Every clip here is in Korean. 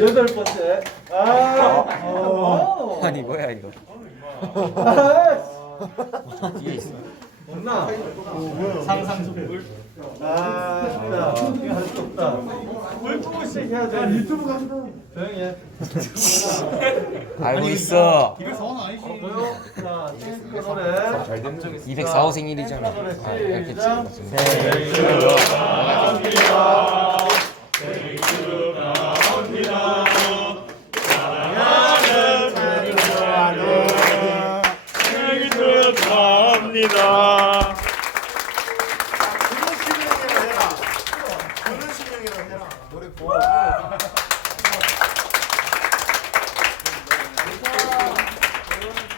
여덟 번째. 아, 어. 아니 뭐야 이거 아, 뒤에 있어 없나? 상상 속물. 아, 진짜 이거 할수 없다. 물통씩 해야 돼. 유튜브 간다. 조용히 해. 알고 있어 뭐요? 자, 땡스 노래. 204호 생일이잖아 아 이렇게 거지 생일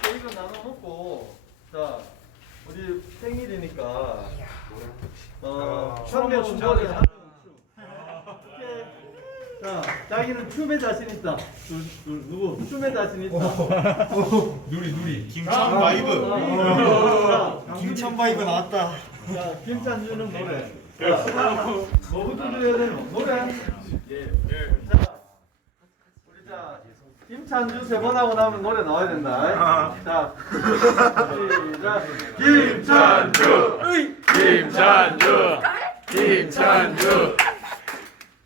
케이크 어 춤에 자신 있다. 둘, 둘 누구? 춤에 자신 있다. 김천 바이브. 자, 김천 바이브 나왔다. 자 김찬주는 노래. 자, 뭐부터 드려야 되노? 노래. 자 우리 자 김찬주 세 번 하고 나면 노래 나와야 된다. 자 시작. 김찬주. 김찬주. 김찬주.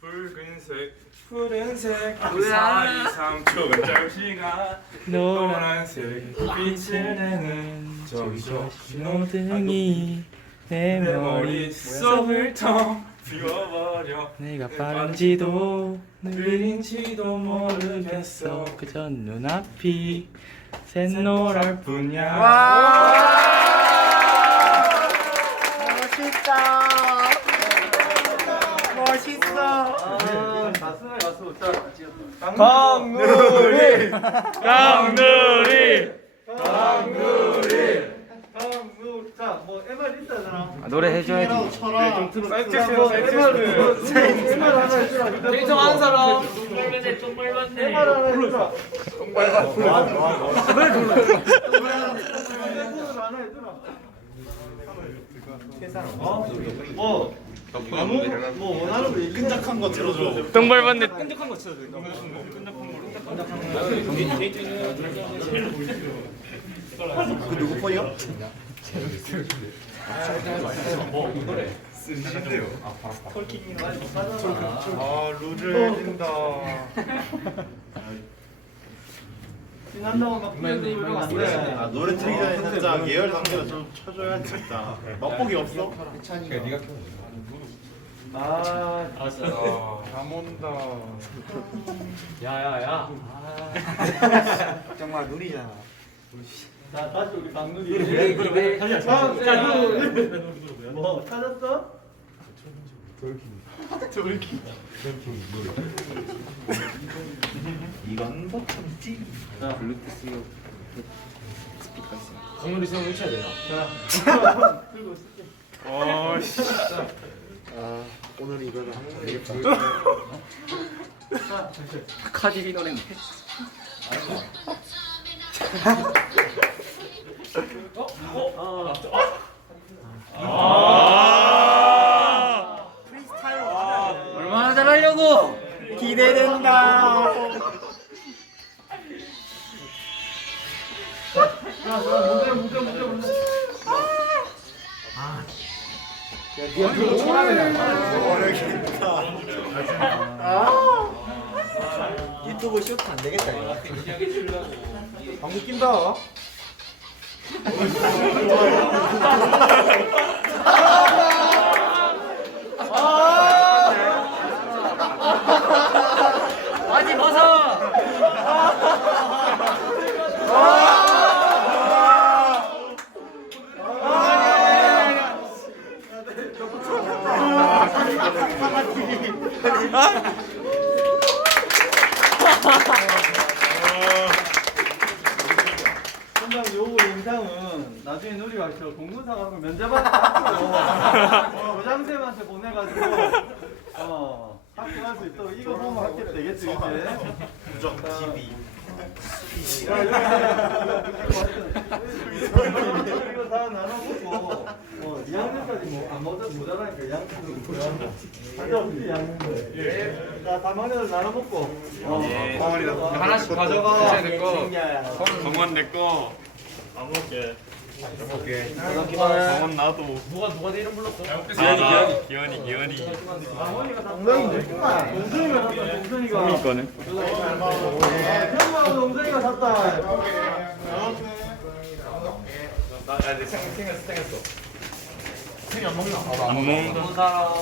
붉은색 푸른색 사이 삼초가 잠시간 노란색 빛을 내는 저기서 신호등이 내내 머릿속을 머릿속을 텅 비워버려. 내가 빠른지도 느린지도 모르겠어. 그저 눈앞이 샛노랄 뿐이야. 아, 가수네 가수. 자, 강누리! 강누리! 강누리. 뭐 MR 있다잖아. 아, 노래 해줘야지. 자, 뭐 MR MR 하나 해주라. 데이터 한 사람. MR 하나 해주라. 하나 해주라. 어? 뭐? 아무 뭐 원하는 거 있긴 끈적한 거 틀어줘. 똥 밟았네 그 누구 폰이요? 아 루즈 해진다 지난다고 막 부르면 안 돼. 아 노래 틀기 전에 살짝 예열 단계로 좀 쳐줘야겠다 맛보기 없어? 아, 잠 온다 정말 누리잖아 자 다시 우리 강누리. 강누리. 뭐 찾았어? 못 참지 자, 강놀이 수영 외쳐야 되나? 자, 들고 있을게. 아씨. 오늘 이거를 되겠다 자, 카디비 노 무대. 유튜브 쇼트 안 되겠다 이거 방구 낀다 바지 벗어 선장 영상은 나중에 누리가 저 공문사 가고 면접하는 학교 교장쌤한테 보내가지고 어 학교 갈수 있도록 이거 보면 학교 되겠지 그치? 부정 TV 이거 다 나눠 먹고 어 2학년까지 뭐안 먹어 모자라니까 2학년도 한대 없지 2학년들 자다 먹는 나눠 먹고 어, 하나씩 가져가. 내 거. 정원 내 거. 안 먹게. 정원 나도. 누가 누가 내 이름 불렀어? 기현이 기현이 기현이. 기현이. 동생이 됐구만 동생이가 샀다 동생이가. 거는 형하고 동생이가 샀다. 나 이제 생 생겼어. 생겼어. 안 먹는다. 사람